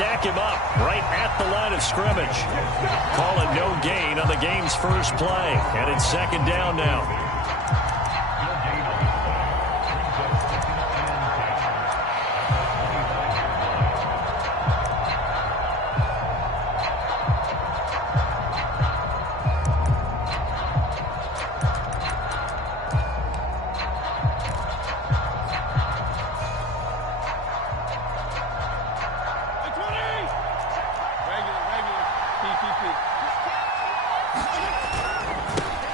stack him up right at the line of scrimmage. Call it no gain on the game's first play. And it's second down now.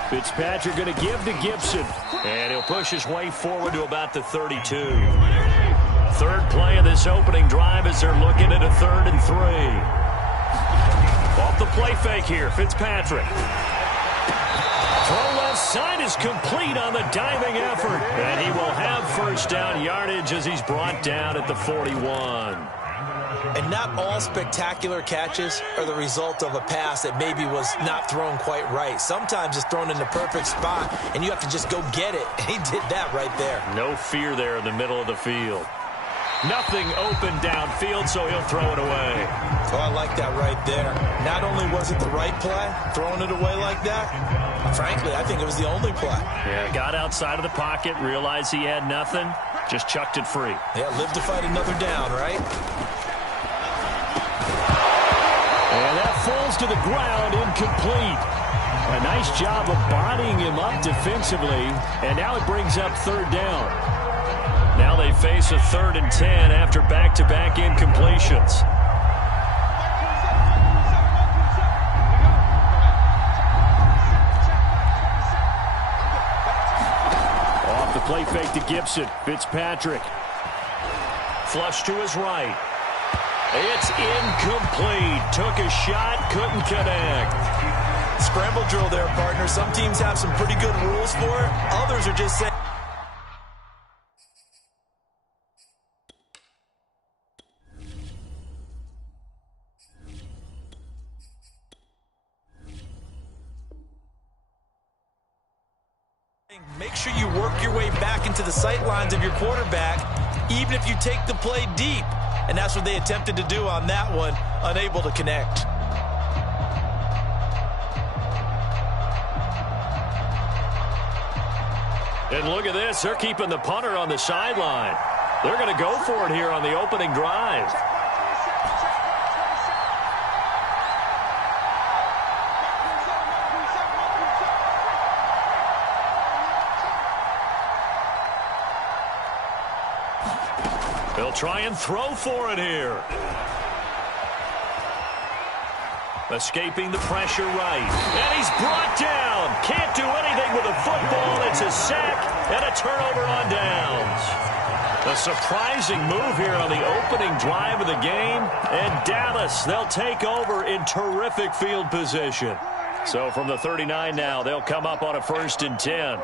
Fitzpatrick going to give to Gibson. And he'll push his way forward to about the 32. Third play of this opening drive as they're looking at a 3rd and 3. Off the play fake here, Fitzpatrick. Throw left side is complete on the diving effort. And he will have first down yardage as he's brought down at the 41. And not all spectacular catches are the result of a pass that maybe was not thrown quite right. Sometimes it's thrown in the perfect spot, and you have to just go get it. And he did that right there. No fear there in the middle of the field. Nothing open downfield, so he'll throw it away. Oh, I like that right there. Not only was it the right play, throwing it away like that, frankly, I think it was the only play. Yeah, got outside of the pocket, realized he had nothing, just chucked it free. Yeah, live to fight another down, right? And that falls to the ground, incomplete. A nice job of bodying him up defensively, and now it brings up 3rd down. Now they face a 3rd and 10 after back-to-back incompletions. Off the play fake to Gibson. Fitzpatrick. Flush to his right. It's incomplete. Took a shot, couldn't connect. Scramble drill there, partner. Some teams have some pretty good rules for it. Others are just saying. Make sure you work your way back into the sight lines of your quarterback, even if you take the play deep. And that's what they attempted to do on that one, unable to connect. And look at this. They're keeping the punter on the sideline. They're going to go for it here on the opening drive. They'll try and throw for it here. Escaping the pressure right. And he's brought down. Can't do anything with the football. It's a sack and a turnover on downs. A surprising move here on the opening drive of the game. And Dallas, they'll take over in terrific field position. So from the 39 now, they'll come up on a 1st and 10.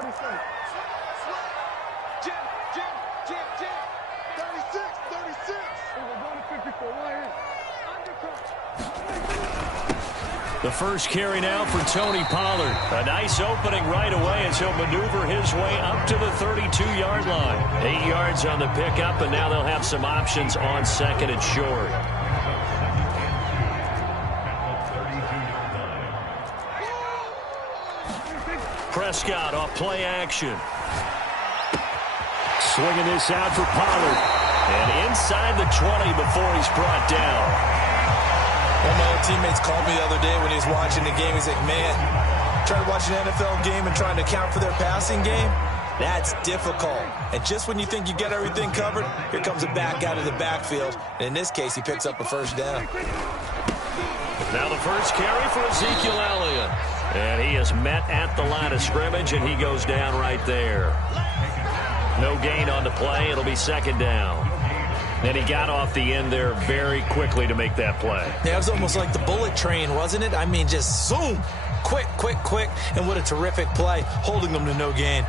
The first carry now for Tony Pollard. A nice opening right away as he'll maneuver his way up to the 32-yard line. 8 yards on the pickup, and now they'll have some options on 2nd and short. Prescott off play action. Swinging this out for Pollard. And inside the 20 before he's brought down. One of my old teammates called me the other day when he was watching the game. He's like, man, trying to watch an NFL game and trying to account for their passing game, that's difficult. And just when you think you get everything covered, here comes a back out of the backfield. And in this case, he picks up a 1st down. Now the first carry for Ezekiel Elliott. And he is met at the line of scrimmage, and he goes down right there. No gain on the play. It'll be 2nd down. And he got off the end there very quickly to make that play. Yeah, it was almost like the bullet train, wasn't it? I mean, just zoom. Quick, quick, quick. And what a terrific play, holding them to no gain.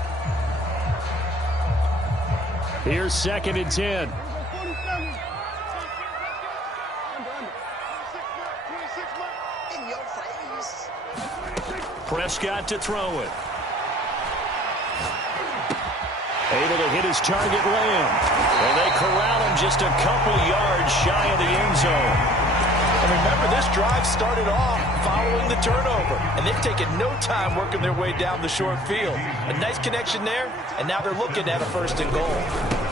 Here's 2nd and 10. Prescott to throw it. Able to hit his target land. And they corral him just a couple yards shy of the end zone. And remember, this drive started off following the turnover. And they've taken no time working their way down the short field. A nice connection there, and now they're looking at a 1st and goal.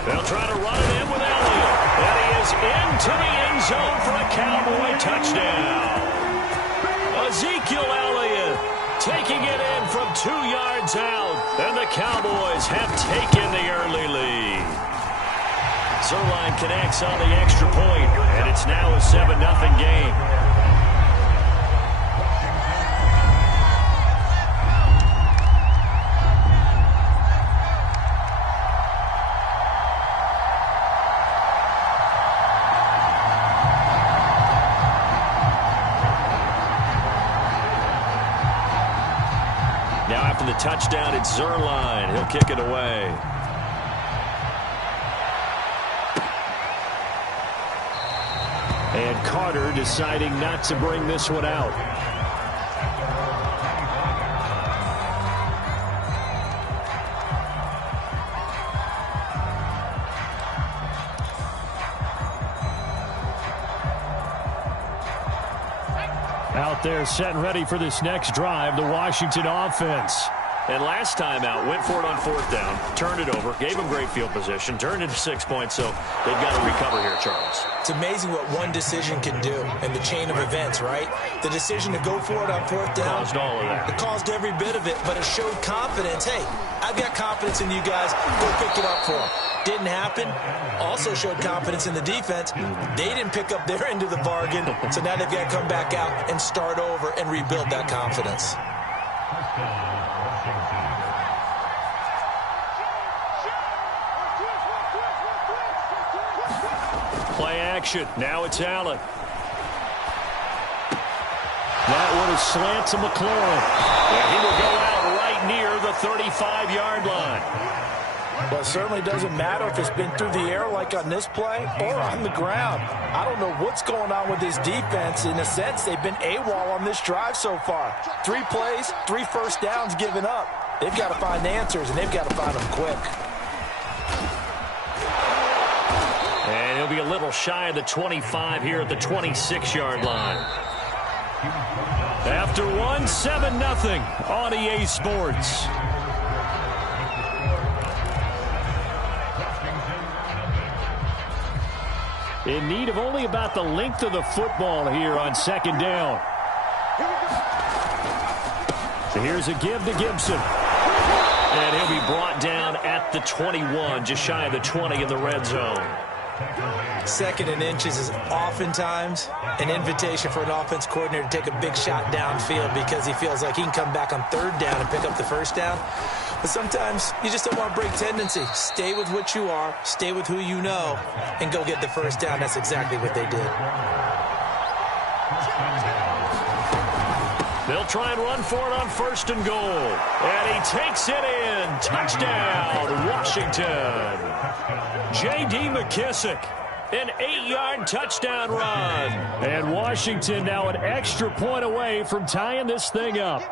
They'll try to run it in with Elliott. And he is into the end zone for a Cowboy touchdown. Ezekiel Elliott taking it in from 2 yards out. And the Cowboys have taken the early lead. Zerline connects on the extra point, and it's now a 7-0 game. Now after the touchdown, it's Zerline. He'll kick it away. And Carter deciding not to bring this one out. Out there set and ready for this next drive, the Washington offense. And last time out, went for it on 4th down, turned it over, gave them great field position, turned into 6 points, so they've got to recover here, Charles. It's amazing what one decision can do in the chain of events, right? The decision to go for it on 4th down. Caused all of that. It caused every bit of it, but it showed confidence. Hey, I've got confidence in you guys. Go pick it up for them. Didn't happen. Also showed confidence in the defense. They didn't pick up their end of the bargain, so now they've got to come back out and start over and rebuild that confidence. Play action. Now it's Allen. That one is slant to McLaurin. And he will go out right near the 35-yard line. Well, it certainly doesn't matter if it's been through the air like on this play or on the ground. I don't know what's going on with this defense. In a sense, they've been AWOL on this drive so far. 3 plays, 3 first downs given up. They've got to find answers, and they've got to find them quick. And he'll be a little shy of the 25 here at the 26-yard line. After one, 7-0 on EA Sports. In need of only about the length of the football here on 2nd down. So here's a give to Gibson. And he'll be brought down at the 21, just shy of the 20 in the red zone. 2nd and inches is oftentimes an invitation for an offense coordinator to take a big shot downfield because he feels like he can come back on 3rd down and pick up the 1st down. But sometimes you just don't want to break tendency. Stay with what you are, stay with who you know, and go get the 1st down. That's exactly what they did. They'll try and run for it on 1st and goal. And he takes it in. Touchdown, Washington. J.D. McKissick, an 8-yard touchdown run. And Washington now an extra point away from tying this thing up.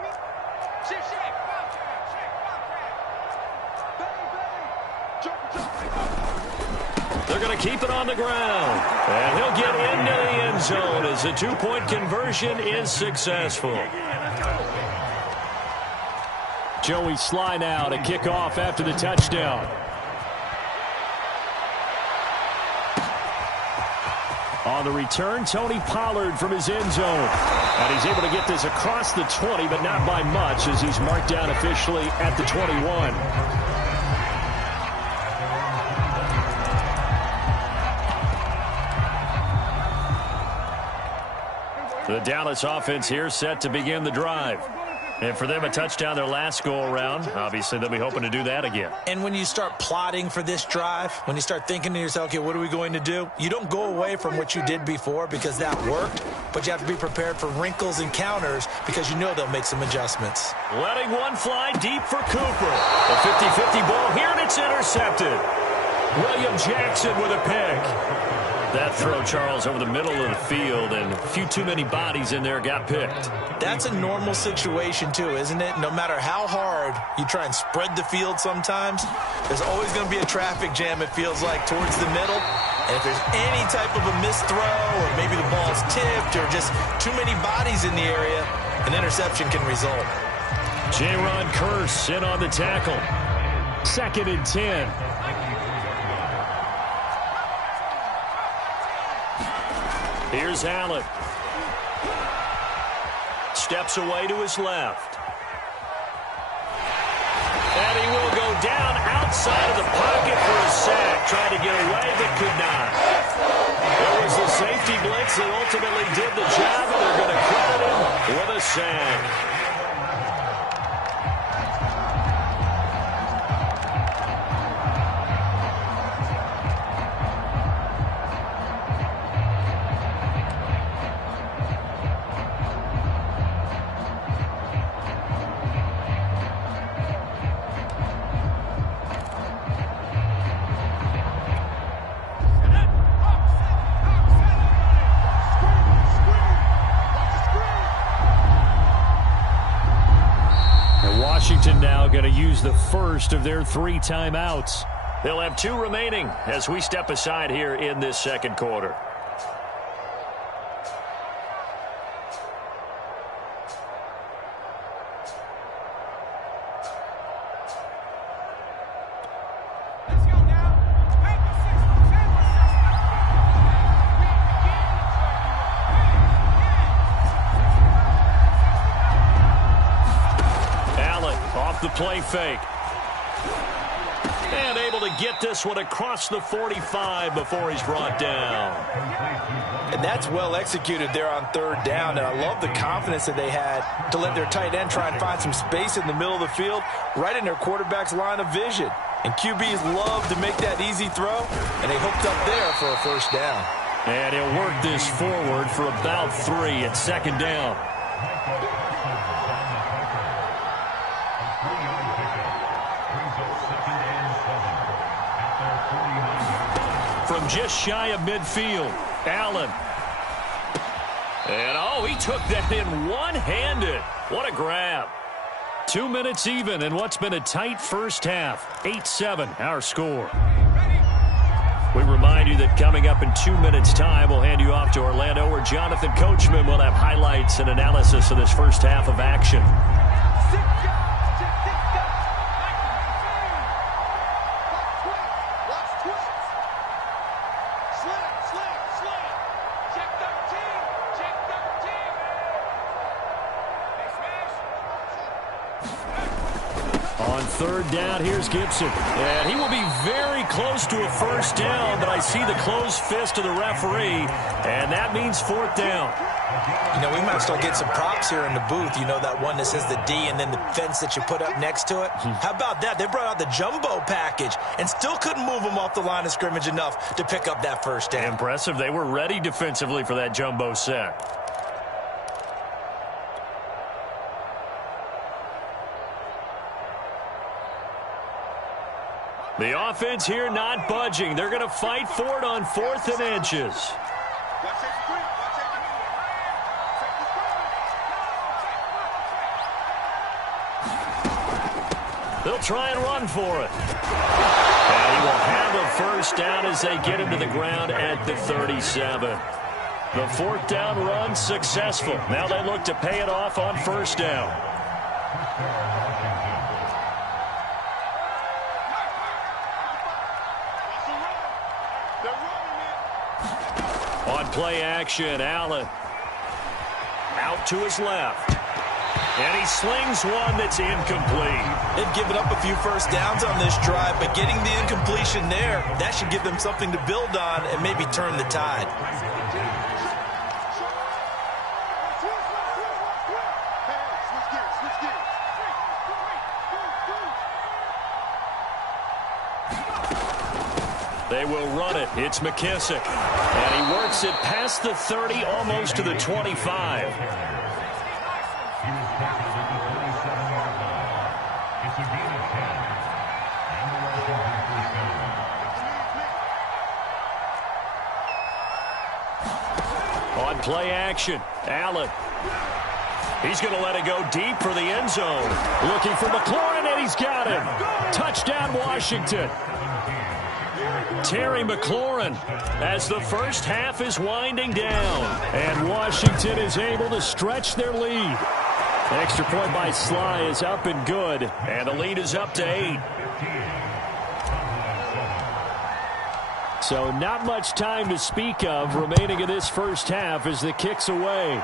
They're going to keep it on the ground. And he'll get into the end zone as the 2-point conversion is successful. Joey Sly now to kick off after the touchdown. On the return, Tony Pollard from his end zone. And he's able to get this across the 20, but not by much as he's marked down officially at the 21. The Dallas offense here set to begin the drive. And for them, a touchdown their last go-around. Obviously, they'll be hoping to do that again. And when you start plotting for this drive, when you start thinking to yourself, okay, what are we going to do? You don't go away from what you did before because that worked, but you have to be prepared for wrinkles and counters because you know they'll make some adjustments. Letting one fly deep for Cooper. A 50-50 ball here, and it's intercepted. William Jackson with a pick. That throw, Charles, over the middle of the field, and a few too many bodies in there got picked. That's a normal situation, too, isn't it? No matter how hard you try and spread the field sometimes, there's always going to be a traffic jam, it feels like, towards the middle. And if there's any type of a missed throw, or maybe the ball's tipped, or just too many bodies in the area, an interception can result. J-Ron Curse in on the tackle. 2nd and 10. Here's Allen. Steps away to his left. And he will go down outside of the pocket for a sack. Tried to get away, but could not. There was the safety blitz that ultimately did the job, and they're going to credit him with a sack. Washington now going to use the first of their 3 timeouts. They'll have 2 remaining as we step aside here in this second quarter. The play fake. And able to get this one across the 45 before he's brought down. And that's well executed there on 3rd down. And I love the confidence that they had to let their tight end try and find some space in the middle of the field, right in their quarterback's line of vision. And QBs love to make that easy throw, and they hooked up there for a 1st down. And he'll work this forward for about 3 at 2nd down. From just shy of midfield, Allen. And, oh, he took that in one-handed. What a grab. 2 minutes even in what's been a tight first half. 8-7, our score. We remind you that coming up in 2 minutes' time, we'll hand you off to Orlando, where Jonathan Coachman will have highlights and analysis of this first half of action. On 3rd down, here's Gibson. And he will be very close to a 1st down, but I see the closed fist of the referee, and that means 4th down. You know, we might start getting some props here in the booth. You know, that one that says the D and then the fence that you put up next to it? How about that? They brought out the jumbo package and still couldn't move them off the line of scrimmage enough to pick up that 1st down. Impressive. They were ready defensively for that jumbo set. The offense here not budging. They're going to fight for it on 4th and inches. They'll try and run for it. And he will have a 1st down as they get him to the ground at the 37. The 4th down run successful. Now they look to pay it off on 1st down. On play action, Allen out to his left. And he slings one that's incomplete. They've given up a few 1st downs on this drive, but getting the incompletion there, that should give them something to build on and maybe turn the tide. They will run it. It's McKissick. And he works it past the 30, almost to the 25. On play action, Allen. He's going to let it go deep for the end zone. Looking for McLaurin, and he's got him. Touchdown, Washington. Terry McLaurin as the first half is winding down. And Washington is able to stretch their lead. Extra point by Sly is up and good. And the lead is up to 8. So not much time to speak of remaining in this first half as the kick's away.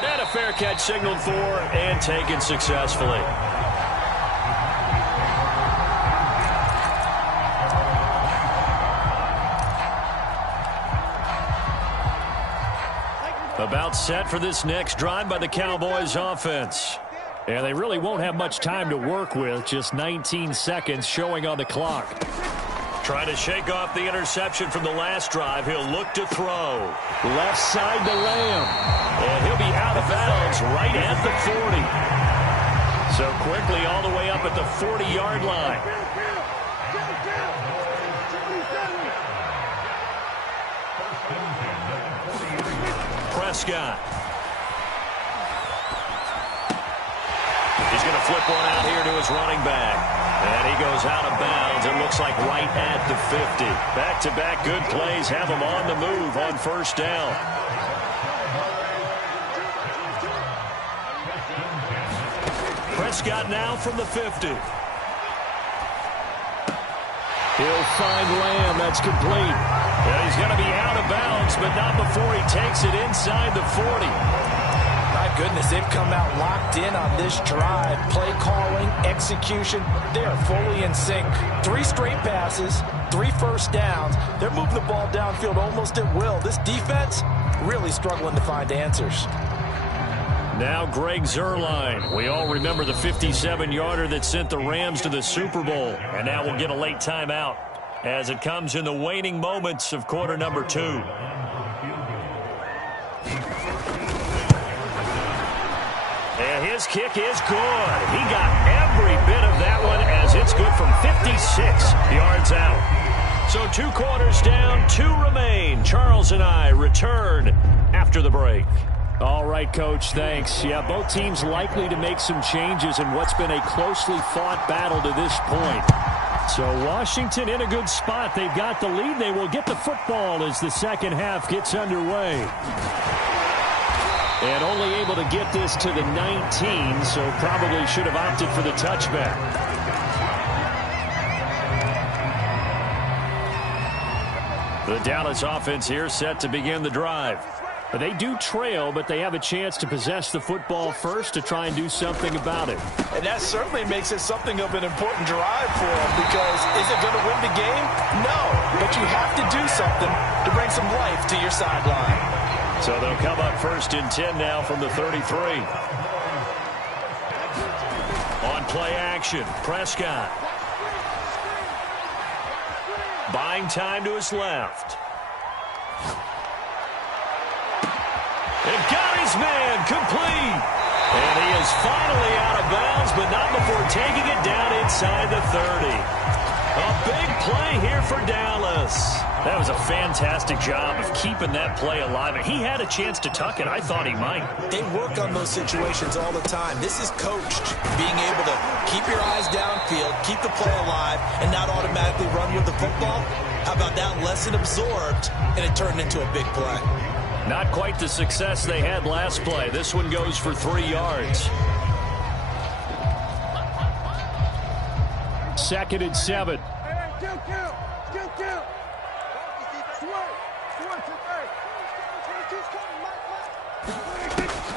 And a fair catch signaled for and taken successfully. About set for this next drive by the Cowboys offense. And they really won't have much time to work with. Just 19 seconds showing on the clock. Trying to shake off the interception from the last drive. He'll look to throw. Left side to Lamb. And he'll be out of bounds right at the 40. So quickly all the way up at the 40-yard line. Prescott. He's going to flip one out here to his running back. And he goes out of bounds. It looks like right at the 50. Back-to-back good plays have him on the move on first down. Prescott now from the 50. He'll find Lamb. That's complete. And he's going to be out of bounds, but not before he takes it inside the 40. My goodness, they've come out locked in on this drive. Play calling, execution, they are fully in sync. 3 straight passes, 3 first downs. They're moving the ball downfield almost at will. This defense really struggling to find answers. Now Greg Zuerlein. We all remember the 57-yarder that sent the Rams to the Super Bowl. And now we'll get a late timeout as it comes in the waning moments of quarter number 2. And his kick is good. He got every bit of that one as it's good from 56 yards out. So 2 quarters down, 2 remain. Charles and I return after the break. All right, Coach, thanks. Yeah, both teams likely to make some changes in what's been a closely fought battle to this point. So Washington in a good spot. They've got the lead. They will get the football as the second half gets underway. And only able to get this to the 19, so probably should have opted for the touchback. The Dallas offense here set to begin the drive. They do trail, but they have a chance to possess the football first to try and do something about it. And that certainly makes it something of an important drive for them, because is it going to win the game? No, but you have to do something to bring some life to your sideline. So they'll come up first and 10 now from the 33. On play action, Prescott. Buying time to his left. And got his man complete. And he is finally out of bounds, but not before taking it down inside the 30. A big play here for Dallas. That was a fantastic job of keeping that play alive. And he had a chance to tuck it. I thought he might. They work on those situations all the time. This is coached. Being able to keep your eyes downfield, keep the play alive, and not automatically run with the football. How about that lesson absorbed, and it turned into a big play? Not quite the success they had last play. This one goes for 3 yards. 2nd and 7.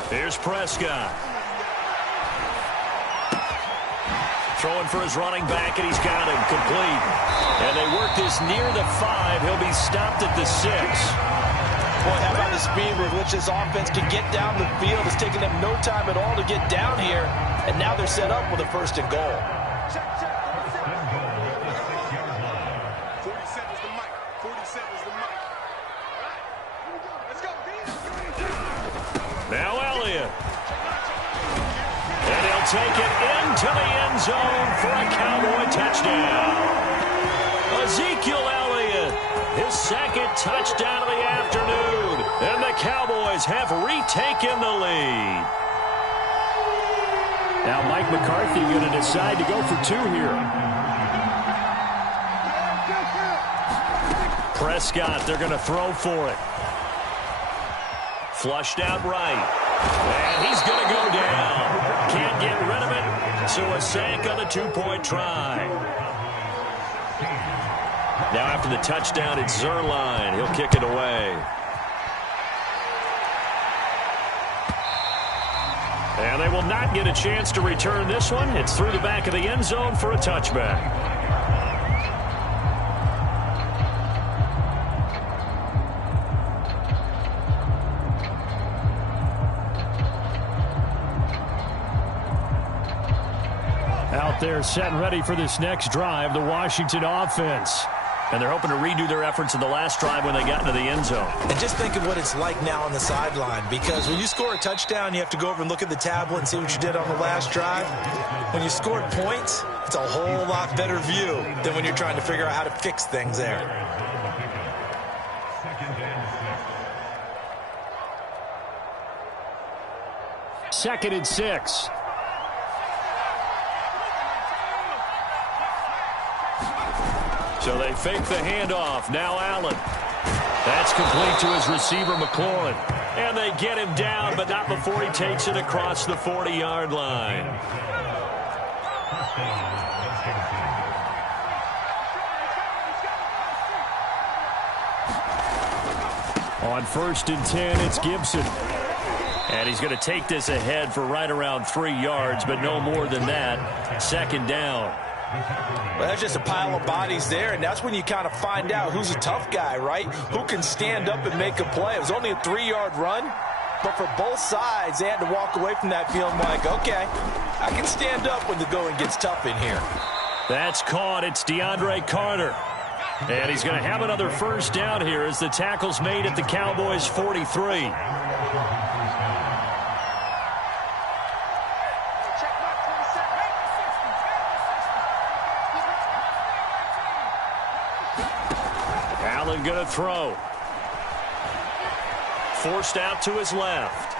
Here's Prescott. Throwing for his running back, and he's got him complete. And they work this near the 5. He'll be stopped at the 6. Boy, how about the speed with which this offense can get down the field? It's taken them no time at all to get down here, and now they're set up with a 1st and goal. Now Elliott. And he'll take it into the end zone for a Cowboy touchdown. Ezekiel Elliott his second touchdown of the afternoon. And the Cowboys have retaken the lead. Now Mike McCarthy going to decide to go for 2 here. Prescott, they're going to throw for it. Flushed out right. And he's going to go down. Can't get rid of it. So a sack on the 2-point try. Now after the touchdown, it's Zerline. He'll kick it away. And they will not get a chance to return this one. It's through the back of the end zone for a touchback. Out there set and ready for this next drive, the Washington offense. And they're hoping to redo their efforts in the last drive when they got into the end zone. And just think of what it's like now on the sideline, because when you score a touchdown, you have to go over and look at the tablet and see what you did on the last drive. When you scored points, it's a whole lot better view than when you're trying to figure out how to fix things there. Second and 6. So they fake the handoff. Now Allen. That's complete to his receiver, McLaurin. And they get him down, but not before he takes it across the 40-yard line. On 1st and 10, it's Gibson. And he's going to take this ahead for right around 3 yards, but no more than that. Second down. Well, that's just a pile of bodies there, and that's when you kind of find out who's a tough guy, right? Who can stand up and make a play. It was only a 3-yard run, but for both sides, they had to walk away from that feeling like, okay, I can stand up when the going gets tough in here. That's caught. It's DeAndre Carter. And he's going to have another first down here as the tackle's made at the Cowboys' 43. Allen going to throw. Forced out to his left.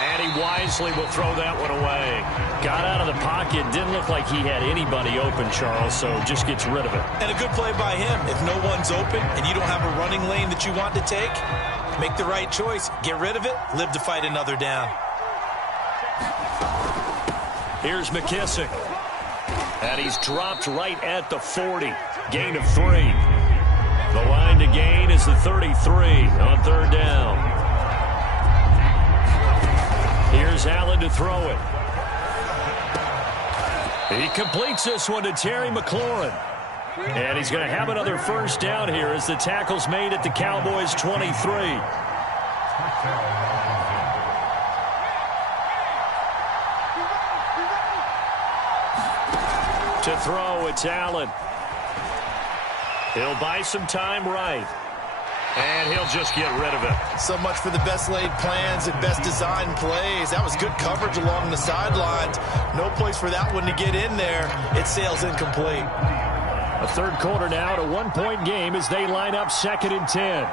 And he wisely will throw that one away. Got out of the pocket. Didn't look like he had anybody open, Charles, so just gets rid of it. And a good play by him. If no one's open and you don't have a running lane that you want to take, make the right choice. Get rid of it. Live to fight another down. Here's McKissick. And he's dropped right at the 40. Gain of 3. The line to gain is the 33 on third down. Here's Allen to throw it. He completes this one to Terry McLaurin. And he's going to have another first down here as the tackle's made at the Cowboys' 23. To throw, it's Allen. He'll buy some time right. And he'll just get rid of it. So much for the best laid plans and best designed plays. That was good coverage along the sidelines. No place for that one to get in there. It sails incomplete. A third quarter now to 1-point game as they line up 2nd and 10.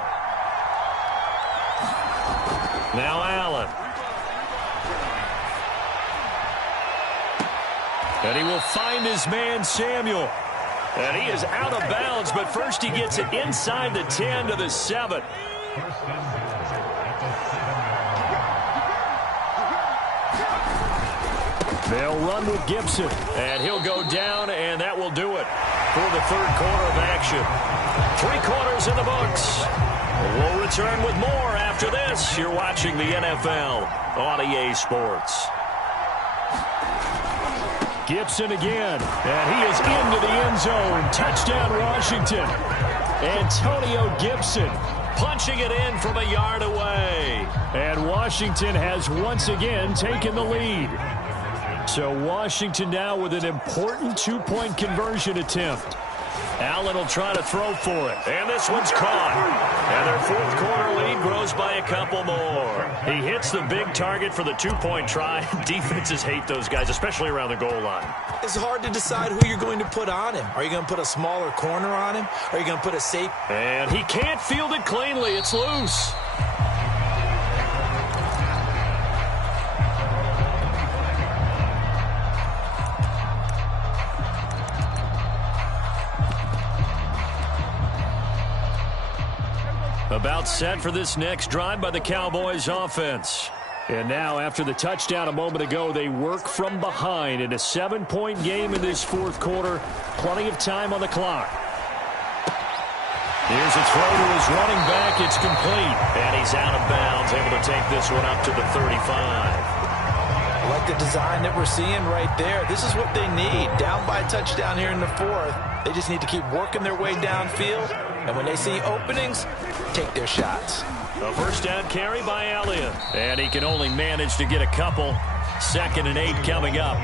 Now Allen. And he will find his man Samuel. And he is out of bounds, but first he gets it inside the 10 to the 7. They'll run with Gibson. And he'll go down, and that will do it for the third quarter of action. 3 quarters in the books. We'll return with more after this. You're watching the NFL on EA Sports. Gibson again, and he is into the end zone. Touchdown, Washington. Antonio Gibson punching it in from a yard away. And Washington has once again taken the lead. So Washington now with an important 2-point conversion attempt. Allen will try to throw for it. And this one's caught. And their fourth quarter lead lead grows by a couple more. He hits the big target for the two-point try. Defenses hate those guys, especially around the goal line. It's hard to decide who you're going to put on him. Are you going to put a smaller corner on him? Are you going to put a safe? And he can't field it cleanly. It's loose. About set for this next drive by the Cowboys offense. And now, after the touchdown a moment ago, they work from behind in a 7-point game in this fourth quarter. Plenty of time on the clock. Here's a throw to his running back. It's complete. And he's out of bounds, able to take this one up to the 35. I like the design that we're seeing right there. This is what they need. Down by a touchdown here in the fourth. They just need to keep working their way downfield. And when they see openings, take their shots. A first down carry by Elliott. And he can only manage to get a couple. 2nd and 8 coming up.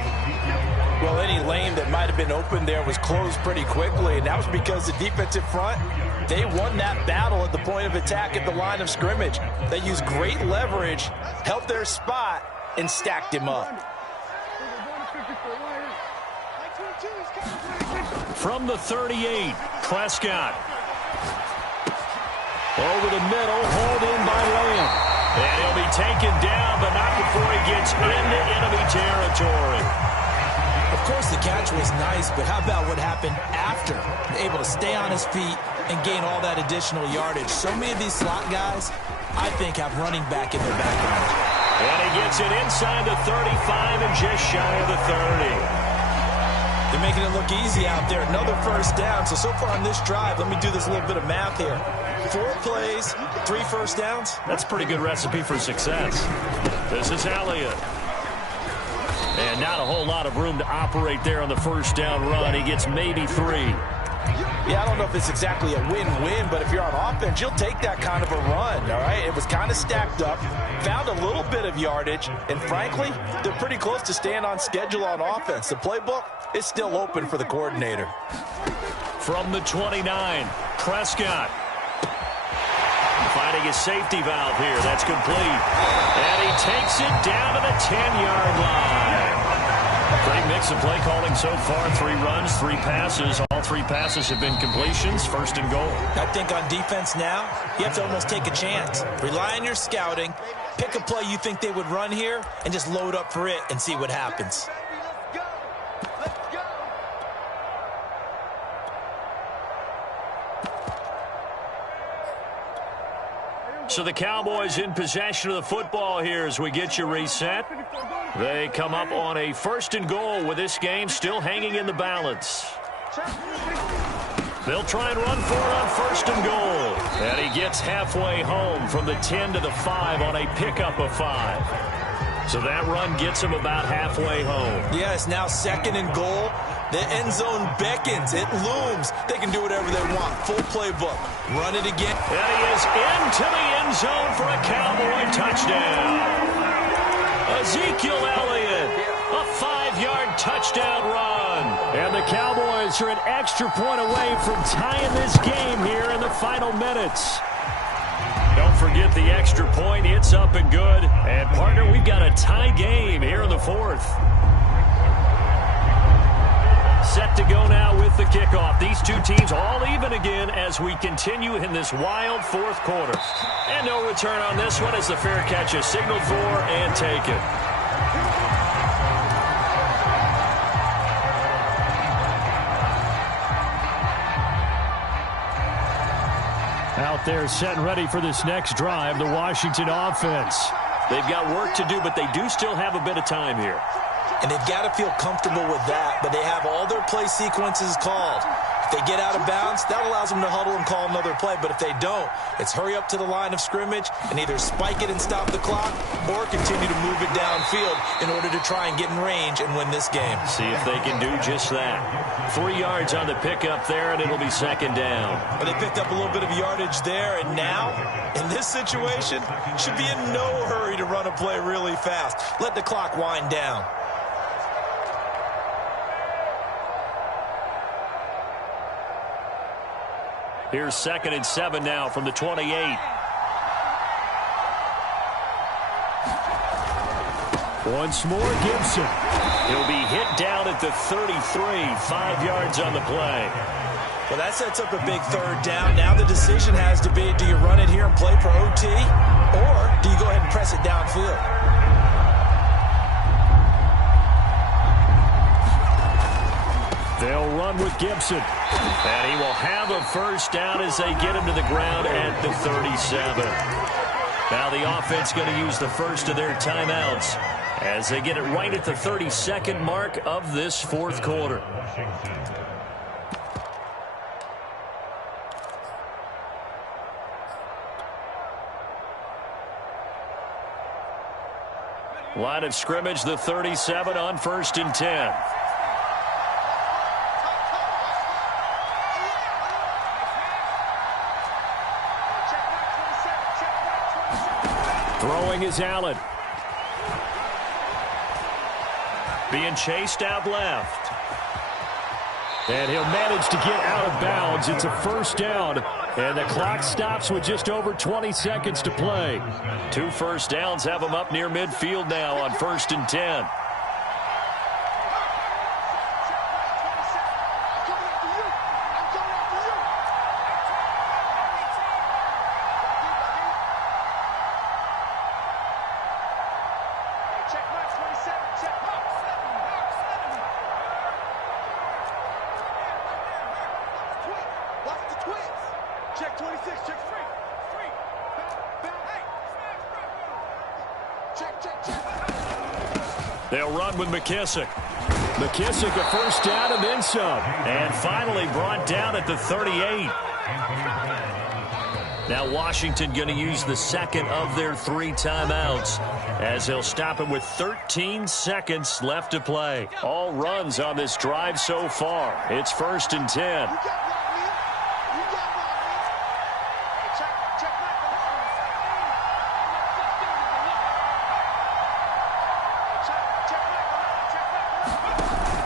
Well, any lane that might have been open there was closed pretty quickly, and that was because the defensive front, they won that battle at the point of attack at the line of scrimmage. They used great leverage, held their spot, and stacked him up. From the 38, Prescott. Over the middle, hauled in by Lamb. And he'll be taken down, but not before he gets into enemy territory. Of course, the catch was nice, but how about what happened after? Able to stay on his feet and gain all that additional yardage. So many of these slot guys, I think, have running back in their background. And he gets it inside the 35 and just shy of the 30. They're making it look easy out there. Another first down. So far on this drive, let me do this little bit of math here. 4 plays, 3 first downs. That's a pretty good recipe for success. This is Elliott. And not a whole lot of room to operate there on the first down run. He gets maybe 3. Yeah, I don't know if it's exactly a win-win, but if you're on offense, you'll take that kind of a run, all right? It was kind of stacked up, found a little bit of yardage, and frankly, they're pretty close to staying on schedule on offense. The playbook is still open for the coordinator. From the 29, Prescott. Finding a safety valve here. That's complete. And he takes it down to the 10-yard line. Great mix of play calling so far. 3 runs, 3 passes. All 3 passes have been completions. 1st and goal. I think on defense now, you have to almost take a chance. Rely on your scouting. Pick a play you think they would run here and just load up for it and see what happens. So the Cowboys in possession of the football here as we get you reset. They come up on a 1st and goal with this game still hanging in the balance. They'll try and run for it on 1st and goal. And he gets halfway home from the 10 to the 5 on a pickup of 5. So that run gets him about halfway home. Yeah, it's now 2nd and goal. The end zone beckons. It looms. They can do whatever they want. Full playbook. Run it again. And he is into the end zone for a Cowboy touchdown. Ezekiel Elliott, a 5-yard touchdown run. And the Cowboys are an extra point away from tying this game here in the final minutes. Don't forget the extra point. It's up and good. And, partner, we've got a tie game here in the 4th. Set to go now with the kickoff. These two teams all even again as we continue in this wild 4th quarter. And no return on this one as the fair catch is signaled for and taken. Out there set and ready for this next drive, the Washington offense. They've got work to do, but they do still have a bit of time here. And they've got to feel comfortable with that, but they have all their play sequences called. If they get out of bounds, that allows them to huddle and call another play. But if they don't, it's hurry up to the line of scrimmage and either spike it and stop the clock or continue to move it downfield in order to try and get in range and win this game. See if they can do just that. 3 yards on the pickup there, and it'll be 2nd down. But they picked up a little bit of yardage there, and now, in this situation, should be in no hurry to run a play really fast. Let the clock wind down. Here's 2nd and 7 now from the 28. Once more, Gibson. He'll be hit down at the 33, 5 yards on the play. Well, that sets up a big third down. Now the decision has to be, do you run it here and play for OT, or do you go ahead and press it downfield? They'll run with Gibson. And he will have a first down as they get him to the ground at the 37. Now the offense going to use the first of their timeouts as they get it right at the 32nd mark of this fourth quarter. Line of scrimmage, the 37 on 1st and 10. Throwing is Allen. Being chased out left. And he'll manage to get out of bounds. It's a first down. And the clock stops with just over 20 seconds to play. 2 first downs have him up near midfield now on 1st and 10. They'll run with McKissick. McKissick a first down and then some. And finally brought down at the 38. Now Washington going to use the second of their 3 timeouts as they'll stop it with 13 seconds left to play. All runs on this drive so far. It's 1st and 10.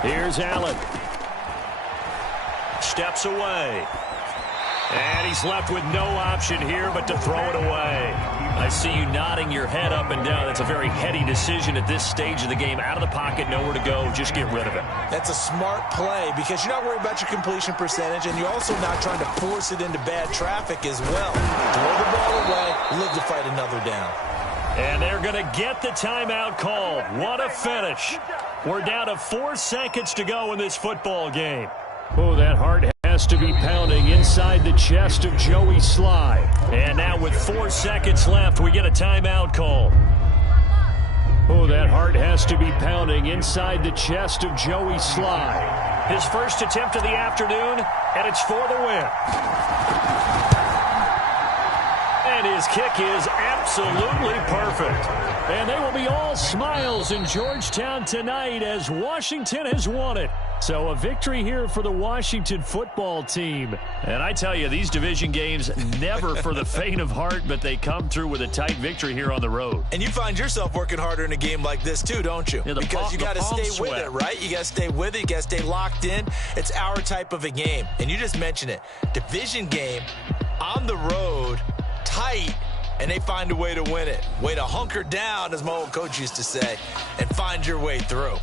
Here's Allen. Steps away. And he's left with no option here but to throw it away. I see you nodding your head up and down. That's a very heady decision at this stage of the game. Out of the pocket, nowhere to go. Just get rid of it. That's a smart play because you're not worried about your completion percentage, and you're also not trying to force it into bad traffic as well. Throw the ball away, live to fight another down. And they're going to get the timeout called. What a finish. We're down to 4 seconds to go in this football game. Oh, that heart has to be pounding inside the chest of Joey Sly. And now with 4 seconds left, we get a timeout call. Oh, that heart has to be pounding inside the chest of Joey Sly. His first attempt of the afternoon, and it's for the win. And his kick is absolutely perfect. And they will be all smiles in Georgetown tonight as Washington has won it. So a victory here for the Washington football team. And I tell you, these division games never for the faint of heart, but they come through with a tight victory here on the road. And you find yourself working harder in a game like this too, don't you? Yeah, because you got to stay with it, right? You got to stay with it. You got to stay locked in. It's our type of a game. And you just mentioned it. Division game on the road, tight, and they find a way to win it. Way to hunker down, as my old coach used to say, and find your way through.